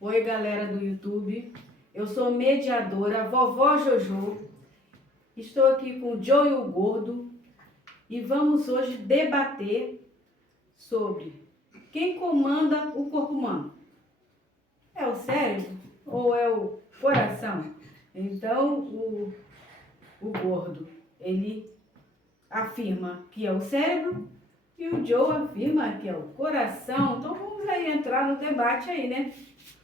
Oi, galera do YouTube. Eu sou mediadora, vovó Jojo. Estou aqui com o Joe e o Gordo e vamos hoje debater sobre quem comanda o corpo humano. É o cérebro ou é o coração? Então, o Gordo, ele afirma que é o cérebro e o Joe afirma que é o coração. Então, vamos aí entrar no debate aí, né?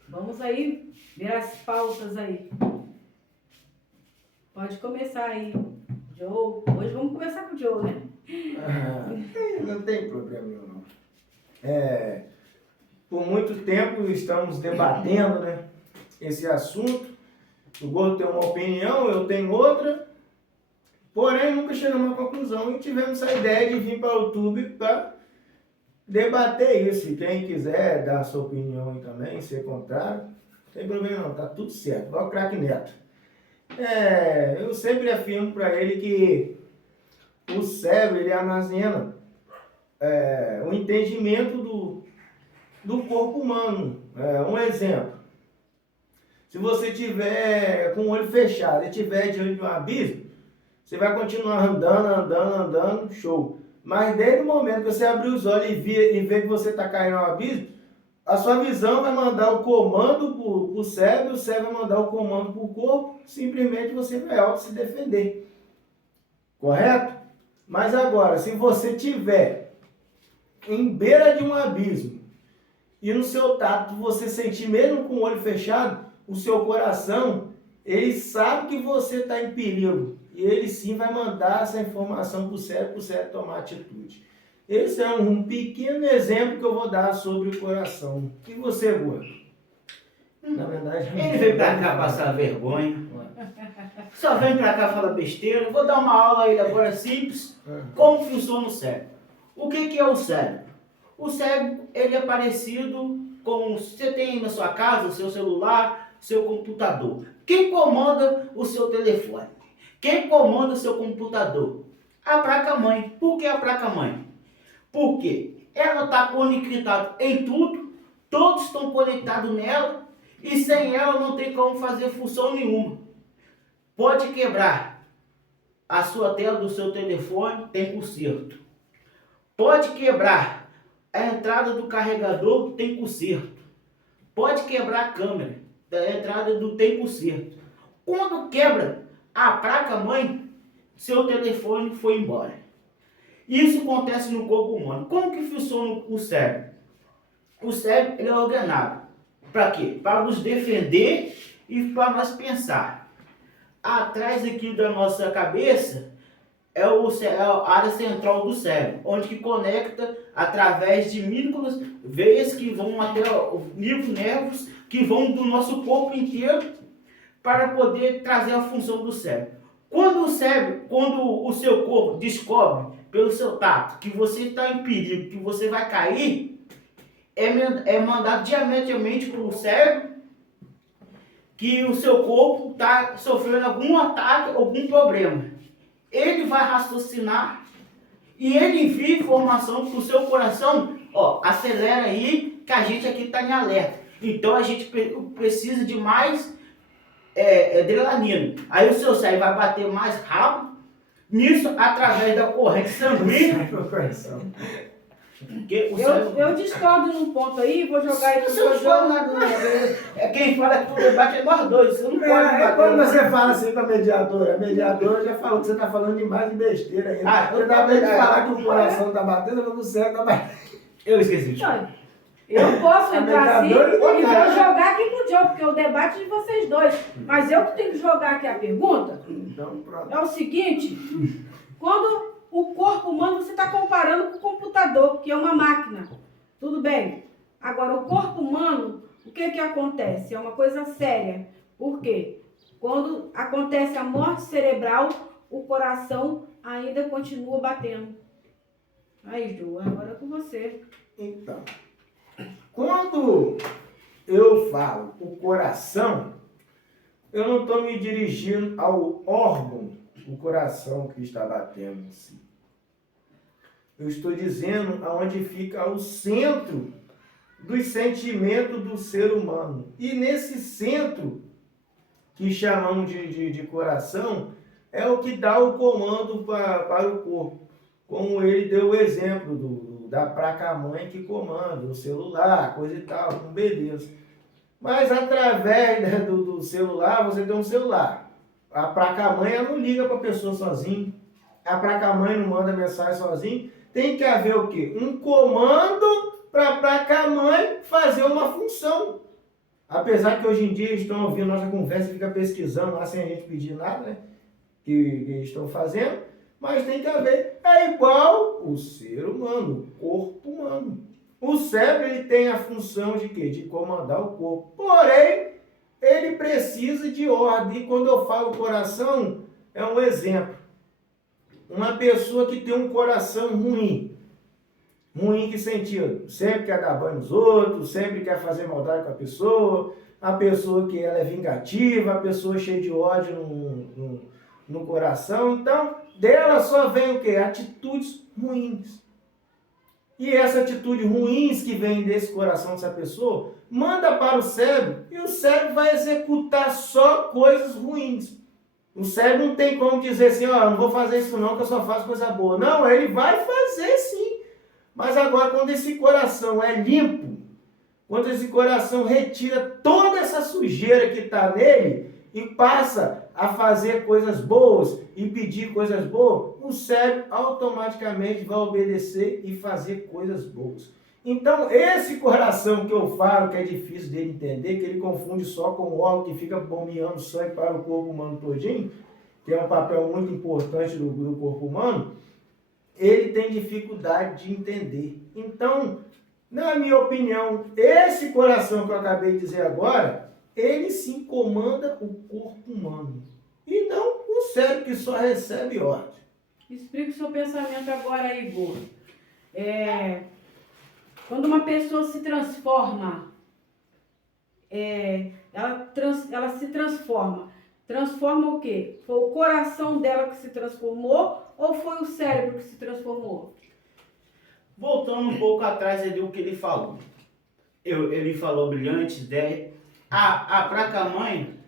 Vamos aí ver as pautas aí. Pode começar aí, Joe. Hoje vamos começar com o Joe, né? Não tem problema não. Por muito tempo estamos debatendo, né, esse assunto. O Gordo tem uma opinião, eu tenho outra. Porém, nunca chegamos a uma conclusão e tivemos a ideia de vir para o YouTube para debater isso. Se quem quiser dar a sua opinião aí também, ser contrário, não tem problema não, tá tudo certo. Igual o craque Neto. Eu sempre afirmo para ele que o cérebro ele armazena o entendimento do corpo humano. Um exemplo, se você tiver com o olho fechado e estiver diante de um abismo, você vai continuar andando, show. Mas desde o momento que você abrir os olhos e ver que você está caindo no abismo, a sua visão vai mandar o comando para o cérebro vai mandar o comando para o corpo, simplesmente você vai se defender. Correto? Mas agora, se você tiver em beira de um abismo e no seu tato você sentir, mesmo com o olho fechado, o seu coração, ele sabe que você está em perigo. E ele sim vai mandar essa informação para o cérebro tomar atitude. Esse é um pequeno exemplo que eu vou dar sobre o coração. E você, Gordo? Na verdade, Ele veio pra cá passar vergonha. Só vem pra cá falar besteira. Vou dar uma aula a ele agora simples. Como funciona o cérebro. O que é o cérebro? O cérebro, ele é parecido com... Você tem na sua casa, seu celular, seu computador. Quem comanda o seu telefone? Quem comanda o seu computador? A placa-mãe. Por que a placa-mãe? Porque ela está conectada em tudo, todos estão conectados nela, e sem ela não tem como fazer função nenhuma. Pode quebrar a sua tela do seu telefone, tem conserto. Pode quebrar a entrada do carregador, tem conserto. Pode quebrar a câmera da entrada do tem conserto. Quando quebra a placa-mãe, seu telefone foi embora. Isso acontece no corpo humano. Como que funciona o cérebro? O cérebro ele é ordenado. Para quê? Para nos defender e para nós pensar. Atrás aqui da nossa cabeça é a área central do cérebro, onde que conecta através de minúsculas veias que vão até os nervos que vão do nosso corpo inteiro para poder trazer a função do cérebro. Quando o seu corpo descobre pelo seu tato que você está em perigo, que você vai cair, é mandado diametralmente para o cérebro que o seu corpo está sofrendo algum ataque, algum problema. Ele vai raciocinar e ele envia informação para o seu coração, acelera aí que a gente aqui está em alerta. Então a gente precisa de mais adrenalina. Aí o seu cérebro vai bater mais rápido, nisso através da corrente sanguínea. Eu discordo num ponto aí, vou jogar aí pro seu jogo. jogo. Quem fala que o debate é nós dois, você não pode bater. Quando você fala assim com a mediadora já falou que você está falando demais de besteira ainda. Você dá de falar que o coração está batendo, mas o cérebro está batendo. Eu esqueci. Eu posso entrar assim e vou jogar aqui pro Joe, porque é o debate de vocês dois. Mas eu que tenho que jogar aqui a pergunta. Então, pronto. É o seguinte, quando o corpo humano você está comparando com o computador, que é uma máquina. Tudo bem. Agora, o corpo humano, o que acontece? É uma coisa séria. Por quê? Quando acontece a morte cerebral, o coração ainda continua batendo. Aí, Ju, agora é com você. Então, quando eu falo o coração, eu não estou me dirigindo ao órgão, o coração que está batendo em si. Eu estou dizendo aonde fica o centro dos sentimentos do ser humano. E nesse centro, que chamamos de coração, é o que dá o comando para o corpo. Como ele deu o exemplo da placa-mãe que comanda, o celular, coisa e tal, com beleza. Mas através, né, do celular, você tem um celular. A placa-mãe não liga para a pessoa sozinha. A placa-mãe não manda mensagem sozinha. Tem que haver o quê? Um comando para a placa-mãe fazer uma função. Apesar que hoje em dia eles estão ouvindo nossa conversa e ficam pesquisando lá sem a gente pedir nada, né? Que eles estão fazendo. Mas tem que haver. É igual o ser humano, o corpo humano. O cérebro ele tem a função de quê? De comandar o corpo. Porém, ele precisa de ordem. E quando eu falo coração, é um exemplo. Uma pessoa que tem um coração ruim. Ruim em que sentido? Sempre quer dar banho nos outros, sempre quer fazer maldade com a pessoa que ela é vingativa, a pessoa cheia de ódio no coração. Então, dela só vem o quê? Atitudes ruins. E essa atitude ruins que vem desse coração dessa pessoa, manda para o cérebro, e o cérebro vai executar só coisas ruins. O cérebro não tem como dizer assim, ó, não vou fazer isso não, que eu só faço coisa boa. Não, ele vai fazer sim. Mas agora, quando esse coração é limpo, quando esse coração retira toda essa sujeira que está nele e passa a fazer coisas boas e pedir coisas boas, o cérebro automaticamente vai obedecer e fazer coisas boas. Então, esse coração que eu falo que é difícil dele entender, que ele confunde só com o órgão que fica bombeando sangue para o corpo humano todinho, que é um papel muito importante do corpo humano, ele tem dificuldade de entender. Então, na minha opinião, esse coração que eu acabei de dizer agora, ele sim comanda o corpo humano. E não o cérebro que só recebe ordem. Explica o seu pensamento agora, Igor. Quando uma pessoa se transforma, ela se transforma. Transforma o quê? Foi o coração dela que se transformou ou foi o cérebro que se transformou? Voltando um pouco atrás ali o que ele falou. Ele falou brilhante ideia. A placa-mãe,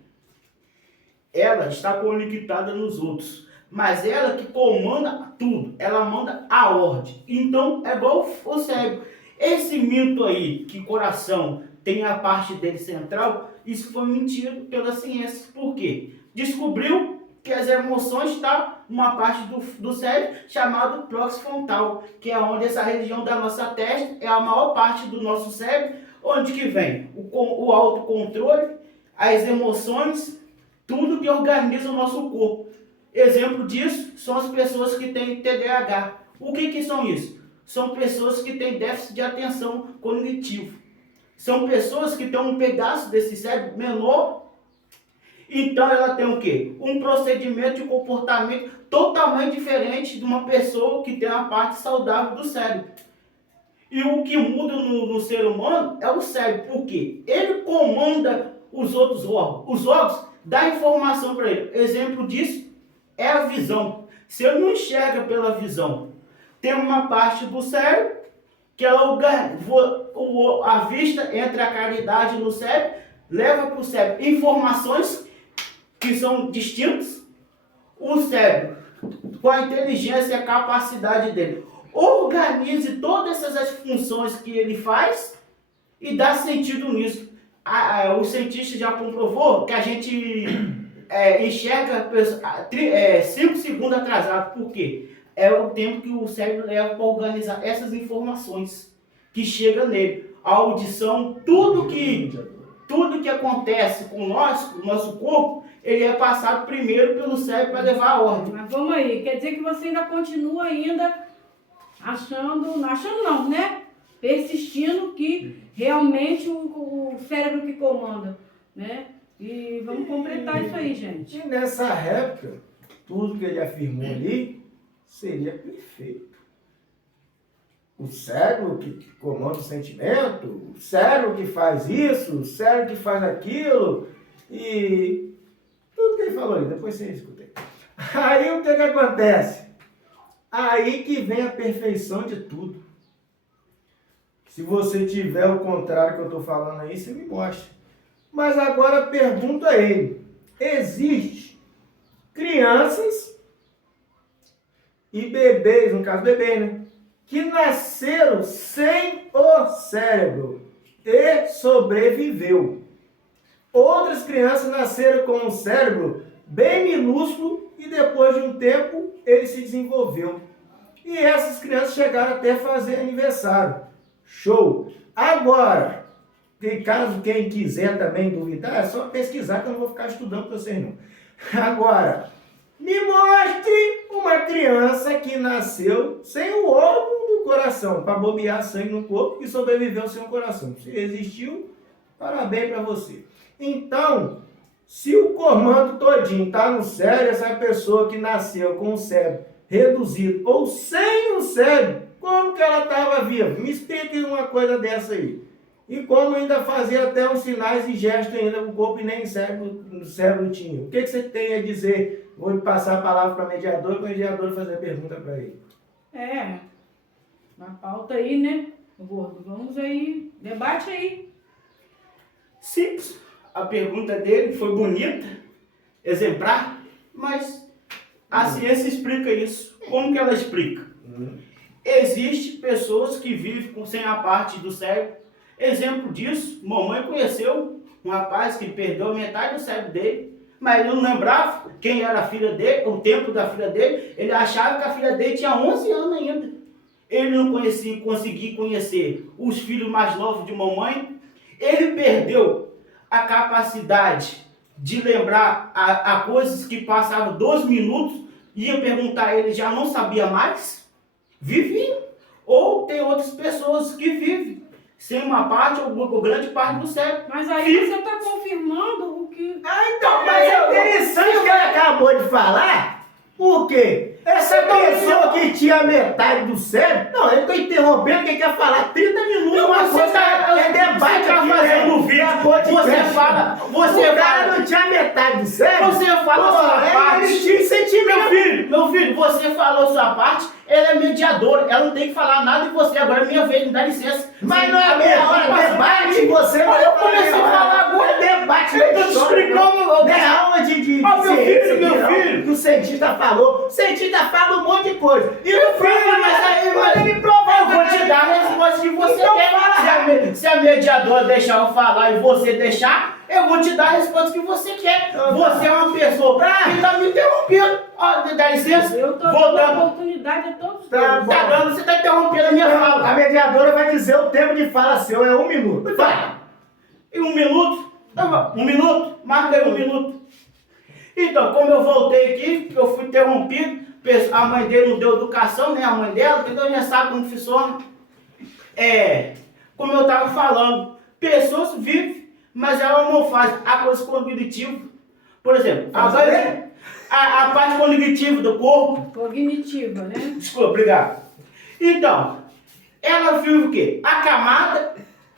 ela está conectada nos outros. Mas ela que comanda tudo. Ela manda a ordem. Então, é igual o cérebro. Esse mito aí, que o coração tem a parte dele central, isso foi mentido pela ciência. Por quê? Descobriu que as emoções estão numa parte do cérebro chamado plexo frontal, que é onde essa região da nossa testa é a maior parte do nosso cérebro, onde que vem o autocontrole, as emoções, tudo que organiza o nosso corpo. Exemplo disso são as pessoas que têm TDAH. O que são isso? São pessoas que têm déficit de atenção cognitivo. São pessoas que têm um pedaço desse cérebro menor. Então ela tem o quê? Um procedimento de comportamento totalmente diferente de uma pessoa que tem a parte saudável do cérebro. E o que muda no ser humano é o cérebro. Por quê? Ele comanda os outros órgãos. Os órgãos dão informação para ele. Exemplo disso é a visão. Se ele não enxerga pela visão, tem uma parte do cérebro que ela, a vista entra a claridade no cérebro, leva para o cérebro informações que são distintas. O cérebro, com a inteligência e a capacidade dele, organize todas essas funções que ele faz e dá sentido nisso. O cientista já comprovou que a gente enxerga 5 segundos atrasado. Por quê? É o tempo que o cérebro leva para organizar essas informações que chegam nele. A audição, tudo que acontece com o nosso corpo, ele é passado primeiro pelo cérebro para levar a ordem. Mas vamos aí, quer dizer que você ainda continua achando não, né? Persistindo que realmente o cérebro que comanda, né? E vamos completar isso aí, gente. E nessa época, tudo que ele afirmou ali seria perfeito. O cérebro que comanda o sentimento, o cérebro que faz isso, o cérebro que faz aquilo, e tudo que ele falou ali, depois você escuta. Aí o que acontece? Aí que vem a perfeição de tudo. Se você tiver o contrário que eu estou falando aí, você me mostra. Mas agora pergunta a ele. Existe crianças e bebês, no caso bebê, né? Que nasceram sem o cérebro e sobreviveu. Outras crianças nasceram com um cérebro bem minúsculo e depois de um tempo ele se desenvolveu. E essas crianças chegaram até a fazer aniversário. Show! Agora, caso quem quiser também duvidar, é só pesquisar que eu não vou ficar estudando para vocês não. Agora, me mostre uma criança que nasceu sem o órgão do coração, para bobear sangue no corpo e sobreviveu sem o coração. Se existiu, parabéns para você. Então, se o comando todinho está no cérebro, essa pessoa que nasceu com o cérebro reduzido ou sem o cérebro, como que ela estava viva? Me explique uma coisa dessa aí. E como ainda fazia até uns sinais e gestos ainda com o corpo e nem o cérebro tinha. O que você tem a dizer? Vou passar a palavra para o mediador fazer a pergunta para ele. Na pauta aí, né, Gordo? Vamos aí, debate aí. Simples. A pergunta dele foi bonita, exemplar, mas a ciência explica isso. Como que ela explica? Existem pessoas que vivem sem a parte do cérebro. Exemplo disso, mamãe conheceu um rapaz que perdeu metade do cérebro dele, mas ele não lembrava quem era a filha dele, o tempo da filha dele. Ele achava que a filha dele tinha 11 anos ainda. Ele não conseguia conhecer os filhos mais novos de mamãe. Ele perdeu a capacidade de lembrar a coisas que passavam 2 minutos, ia perguntar a ele, já não sabia mais, vivia. Ou tem outras pessoas que vivem sem uma parte ou grande parte do cérebro. Mas aí você está confirmando o que... Então, mas é interessante que ela acabou de falar, por quê? Essa pessoa que tinha metade do cérebro, não, eu estou interrompendo, quem quer falar 30 minutos, uma coisa é debate aqui, fazendo um vídeo, o cara não tinha metade do cérebro, você fala sua parte. Ele tinha sentimento. Meu filho, você falou sua parte, ela é mediadora, ela não tem que falar nada de você, agora é minha vez, me dá licença. Mas não é minha hora, debate, você não eu comecei a falar agora. É debate, eu tô te explicando, não é aula de ciência, meu filho, que o cientista falou. O cientista fala um monte de coisa. E meu filho, mas ele prova, eu vou te dar a resposta que você então quer. Se a mediadora deixar eu falar e você deixar, eu vou te dar a resposta que você quer. Você é uma pessoa que está me interrompendo. Dá licença? Eu estou dando oportunidade a todos. Você está interrompendo a minha fala. A mediadora vai dizer o tempo de fala seu, é 1 minuto. Vai. E 1 minuto? 1 minuto? Marca aí 1 minuto. Então, como eu voltei aqui, eu fui interrompido, a mãe dele não deu educação, né? A mãe dela, então já sabe como funciona. Como eu estava falando, pessoas vivem, mas elas não fazem a coisa cognitiva. Por exemplo, a parte cognitiva do corpo. Cognitiva, né? Desculpa, obrigado. Então, ela vive o quê? Acamada,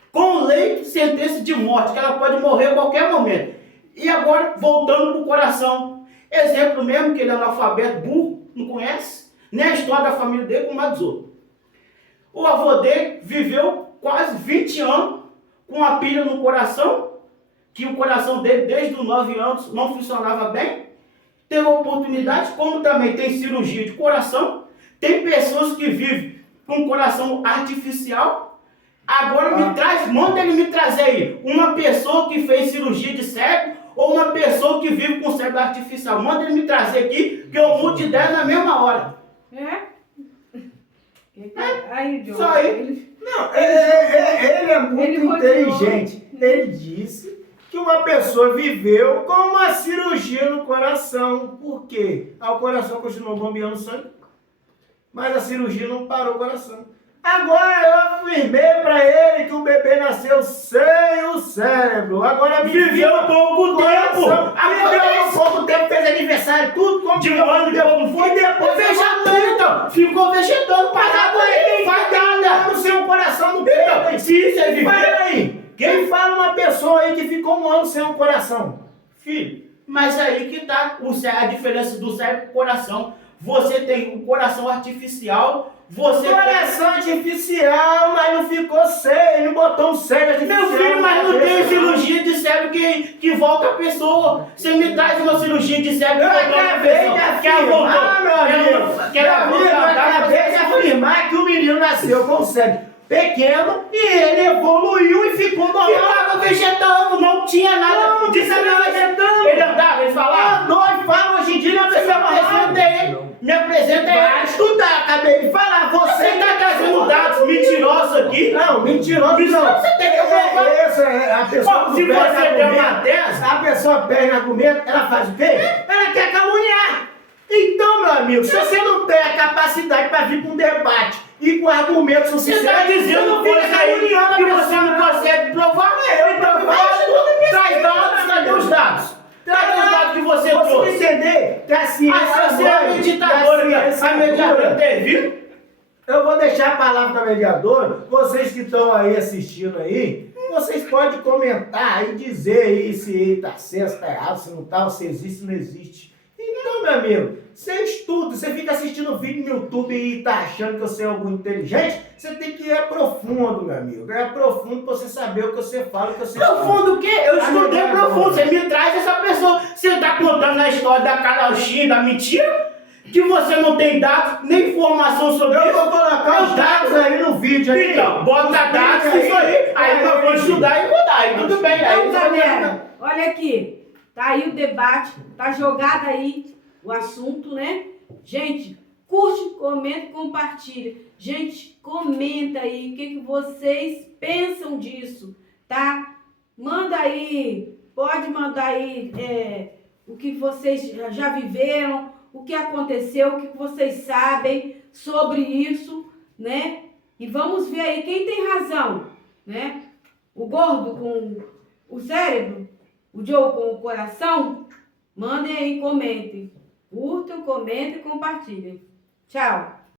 com leito, sentença de morte, que ela pode morrer a qualquer momento. E agora, voltando para o coração. Exemplo mesmo, que ele é analfabeto, burro, não conhece nem a história da família dele, como a dos outros. O avô dele viveu quase 20 anos com uma pilha no coração, que o coração dele, desde os 9 anos, não funcionava bem. Teve oportunidade, como também tem cirurgia de coração. Tem pessoas que vivem com coração artificial. Agora manda ele me trazer aí uma pessoa que fez cirurgia de cérebro ou uma pessoa que vive com cérebro artificial. Manda ele me trazer aqui, que eu mudo de ideia na mesma hora. Aí, Diogo. Só aí. Não, ele é muito inteligente. Ele disse que uma pessoa viveu com uma cirurgia no coração. Por quê? O coração continuou bombeando sangue, mas a cirurgia não parou o coração. Agora eu afirmei para ele que o bebê nasceu sem o cérebro. Agora viveu pouco tempo. Viveu pouco tempo, fez aniversário, tudo como de um ano depois foi. E depois vegetando, então. Ficou vegetando. Mas agora quem faz nada no seu coração no peito? Se isso é viver. Aí. Quem fala uma pessoa aí que ficou 1 ano sem um coração? Filho, mas aí que tá a diferença do cérebro e do coração. você tem um coração artificial, você Coração artificial, mas não ficou sério, não botou um cérebro artificial. Meu filho, mas não tem cirurgia de cérebro que volta a pessoa. Você me traz uma cirurgia de cérebro Eu que volta a acabei de pessoa. Quer voltar? meu amigo, eu acabei de afirmar que o menino nasceu com o cérebro pequeno e ele evoluiu e ficou normal. Ficava vegetando, não tinha nada. Não, de saber vegetando. Ele andava, ele falava. Nós falamos hoje em dia, não Você me apresenta ele. Me apresenta Vai ele. estudar, acabei de falar. Você tá trazendo dados mentirosos aqui? Não, mentiroso Isso não. você tem que provar. Isso é a pessoa Se que pega você der uma argumento, dessa, a pessoa pega argumento, ela faz o quê? Ela quer caluniar. Então, meu amigo, se você não tem a capacidade para vir com um debate e com argumentos você suficientes, está dizendo coisa aí que você não consegue provar. Então traz dados, cadê os dados? Cadê os dados que você trouxe? Você entender que a ciência Você é meditadora, a mediadora interviu? Eu vou deixar a palavra da mediadora. Vocês que estão aí assistindo aí, vocês podem comentar e dizer aí se está certo, se está errado, se não está, se existe, se não existe. Então, meu amigo, você estuda, você fica assistindo vídeo no YouTube e tá achando que você é algum inteligente, você tem que ir a profundo, meu amigo. É a profundo pra você saber o que você fala, o que você Profundo o quê? Eu estudei profundo. Você me traz essa pessoa. Você tá contando a história da carochinha, da mentira? Que você não tem dados, nem informação sobre isso. Eu vou colocar os dados aí no vídeo aí. Então, bota dados aí, isso aí. Aí eu vou estudar e vou dar. E tudo bem. Aí Então, galera, olha aqui. Tá aí o debate, tá jogado aí o assunto, né? Gente, curte, comenta e compartilha. Gente, comenta aí o que vocês pensam disso, tá? Manda aí, pode mandar aí o que vocês já viveram, o que aconteceu, o que vocês sabem sobre isso, né? E vamos ver aí quem tem razão, né? O gordo com o cérebro, o Joe com o coração? Mandem aí, comentem. Curtam, comentem e compartilhem. Tchau!